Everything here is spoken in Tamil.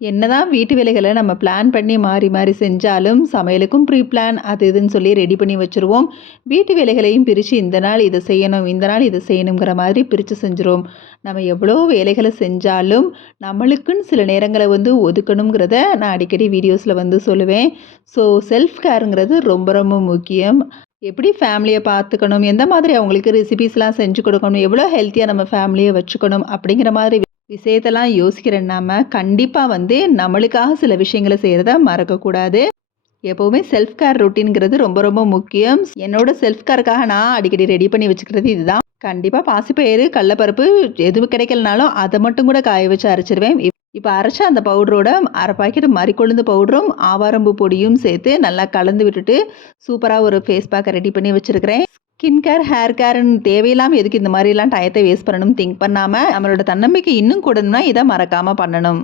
என்னதான் வீட்டு வேலைகளை நம்ம பிளான் பண்ணி மாறி மாறி செஞ்சாலும் சமையலுக்கும் ப்ரீ பிளான் அது இதுன்னு சொல்லி ரெடி பண்ணி வச்சுருவோம். வீட்டு வேலைகளையும் பிரித்து இந்த நாள் இதை செய்யணும், இந்த நாள் இதை செய்யணுங்கிற மாதிரி பிரித்து செஞ்சுருவோம். நம்ம எவ்வளோ வேலைகளை செஞ்சாலும் நம்மளுக்குன்னு சில நேரங்களை ஒதுக்கணுங்கிறத நான் அடிக்கடி வீடியோஸில் சொல்லுவேன். ஸோ செல்ஃப் கேருங்கிறது ரொம்ப ரொம்ப முக்கியம். எப்படி ஃபேமிலியை பார்த்துக்கணும், எந்த மாதிரி அவங்களுக்கு ரெசிபீஸ்லாம் செஞ்சு கொடுக்கணும், எவ்வளோ ஹெல்த்தியாக நம்ம ஃபேமிலியை வச்சுக்கணும் அப்படிங்கிற மாதிரி விஷயத்தெல்லாம் யோசிக்கிற நாம கண்டிப்பாக நம்மளுக்காக சில விஷயங்களை செய்கிறத மறக்கக்கூடாது. எப்போவுமே செல்ஃப் கேர் ரொட்டீன்ங்கிறது ரொம்ப ரொம்ப முக்கியம். என்னோட செல்ஃப் கேருக்காக நான் அடிக்கடி ரெடி பண்ணி வச்சுக்கிறது இதுதான். கண்டிப்பாக பாசிப்பயிறு, கடலப்பருப்பு எதுவும் கிடைக்கலனாலும் அதை மட்டும் கூட காய வச்சு அரைச்சிடுவேன். இப்போ அரைச்ச அந்த பவுடரோட அரை பாக்கெட் மறிக்கொழுந்து பவுடரும் ஆவாரம்பூ பொடியும் சேர்த்து நல்லா கலந்து விட்டுட்டு சூப்பராக ஒரு ஃபேஸ் பேக்கை ரெடி பண்ணி வச்சுருக்கிறேன். ஸ்கின் கேர், ஹேர் கேர்ன்னு தேவையில்லாமல் எதுக்கு இந்த மாதிரிலாம் டயத்தை வேஸ்ட் பண்ணணும்னு திங்க் பண்ணாமல் நம்மளோட தன்னம்பிக்கை இன்னும் கூடணும்னா இதை மறக்காமல் பண்ணணும்.